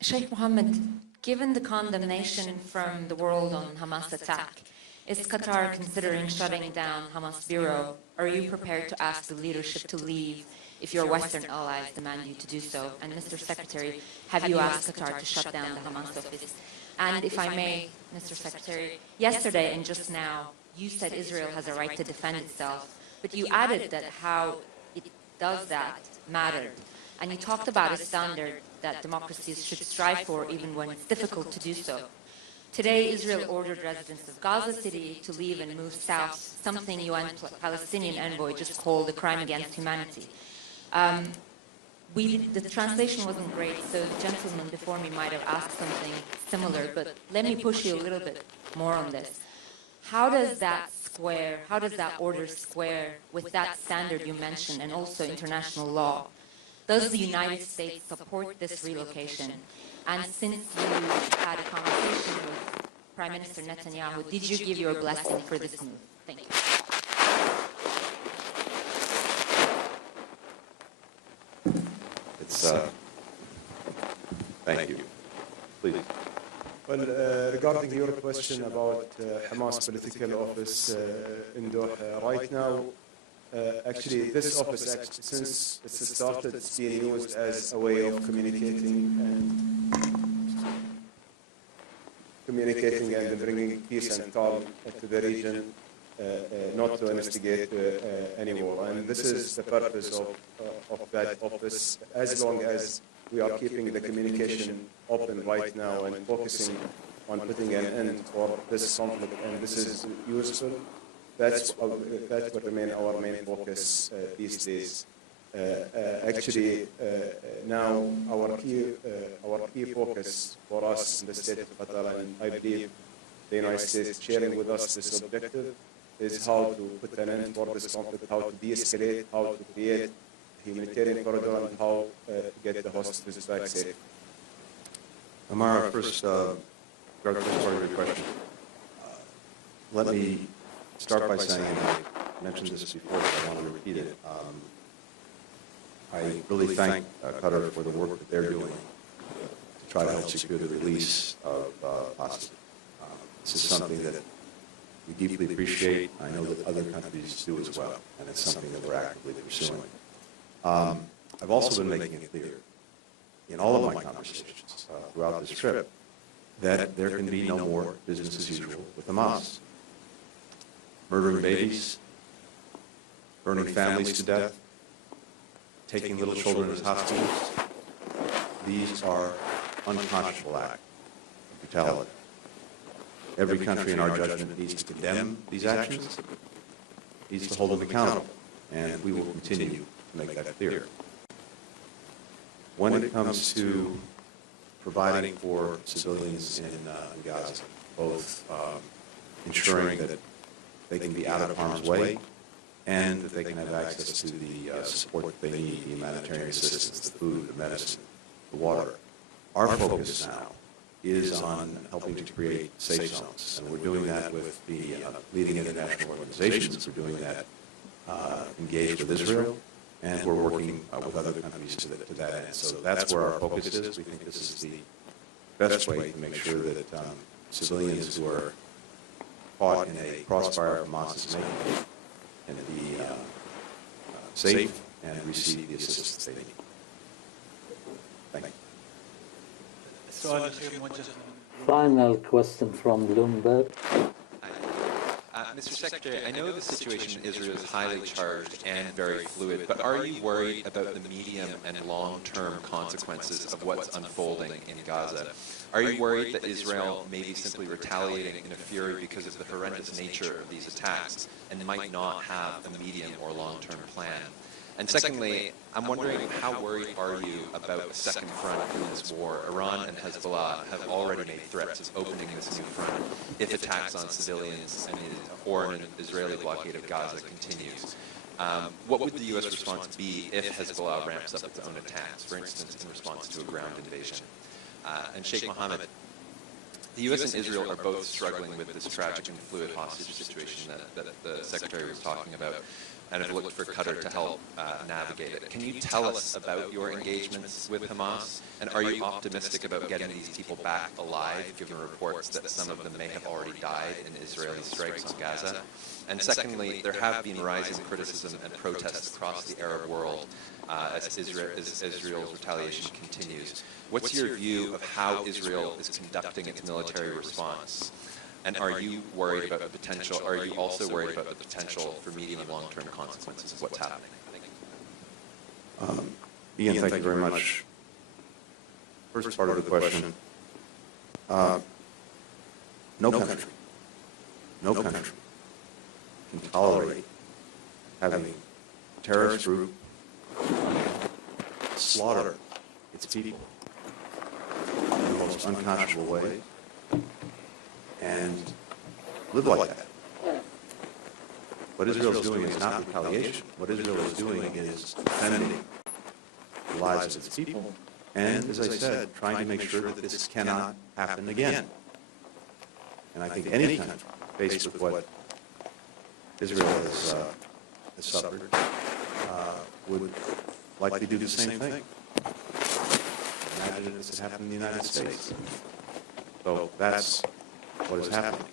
Sheikh Mohammed, given the condemnation from the world on Hamas attack, is Qatar considering shutting down Hamas bureau? Are you prepared to ask the leadership to leave if your Western allies demand you to do so? And Mr. Secretary, have you asked Qatar to shut down the Hamas office? And if I may, Mr. Secretary, yesterday and just now, you said Israel has a right to defend itself, but you added that how it does that mattered. And you talked about a standard that democracies should strive for even when it's difficult to do so. Today, Israel ordered residents of Gaza City to leave and move south, something UN Palestinian envoy just called a crime against humanity. The translation wasn't great, so the gentleman before me might have asked something similar, but let me push you a little bit more on this. How does that order square with that standard you mentioned and also international law? Does the United States support this relocation? And since you had a conversation with Prime Minister Netanyahu, did you give your blessing for this move? Thank you. Thank you. Please. Well, regarding your question about Hamas political office in Doha, right now, actually, this office, since it started, it's being used as a way of communicating and bringing peace and calm to the region, not to instigate anymore. And this is the purpose of that office, as long as we are keeping the communication open right now and focusing on putting an end for this conflict, and this is useful. That will remain our main focus these days. Actually, now our key focus for us in the state of Qatar, and I believe the United States sharing with us this objective, is how to put an end for this conflict, how to de-escalate, how to create a humanitarian corridor, and how to get the hostages back safe. Amara, first, regarding the part of your question, let me start by saying, and I mentioned this before, but I want to repeat it. I really thank Qatar for the work that they're doing to try to help secure the release of hostages. This is something that we deeply appreciate. I know that other countries do as well, and it's something that we're actively pursuing. I've also been making it clear in all of my conversations throughout this trip that there can be no more business as usual with Hamas. Murdering babies, burning families to death, taking little children as hostages, these are unconscionable acts of brutality. Every country in our judgment needs to condemn these actions, needs to hold them accountable, and we will continue to make that clear. When it comes to providing for civilians in Gaza, both ensuring that they can be out of harm's way and that they can have access to the support that they need, the humanitarian assistance, the food, the medicine, the water. Our focus now is on helping to create safe zones, and we're doing that with the leading international organizations. We're doing that engaged with Israel, and we're working with other countries to that end. So that's where our focus is. We think this is the best way to make sure that civilians who are caught in a crossfire of Hamas's making can be safe and receive the assistance they need. Thank you. Final question from Bloomberg. Mr. Secretary, I know the situation in Israel is highly charged and very fluid, but are you worried about the medium and long-term consequences of what's unfolding in Gaza? Are you worried that Israel may be simply retaliating in a fury because of the horrendous nature of these attacks and might not have a medium or long-term plan? And secondly, I'm wondering, how worried are you about a second front in this war? Iran and Hezbollah have already made threats of opening this new front if attacks on civilians or an Israeli blockade of Gaza continues. What would the U.S. response be if Hezbollah ramps up its own attacks, for instance, in response to a ground invasion? And Sheikh Mohammed, the U.S. and Israel are both struggling with this tragic and fluid hostage situation that the Secretary was talking about. and have looked for Qatar to help navigate it. Can you tell us about your engagements with Hamas? And are you optimistic about getting these people back alive, given reports that some of them may have already died in Israeli strikes on Gaza? And secondly, there have been rising criticism and protests across the Arab world as Israel's retaliation continues. What's your view of how Israel is conducting its military response? And are you worried about the potential, are you also worried about the potential for medium and long-term consequences of what's happening? Ian, thank you very much. First part of the question, no country can tolerate having a terrorist group slaughter its people in the most unconscionable way and live like that. What Israel is doing is not retaliation. What Israel is doing is defending the lives of its people and, as I said, trying to make sure that this cannot happen again. And I think any country faced with what Israel has suffered would likely do the same thing. Imagine if this had happened in the United States. So that's what is happening.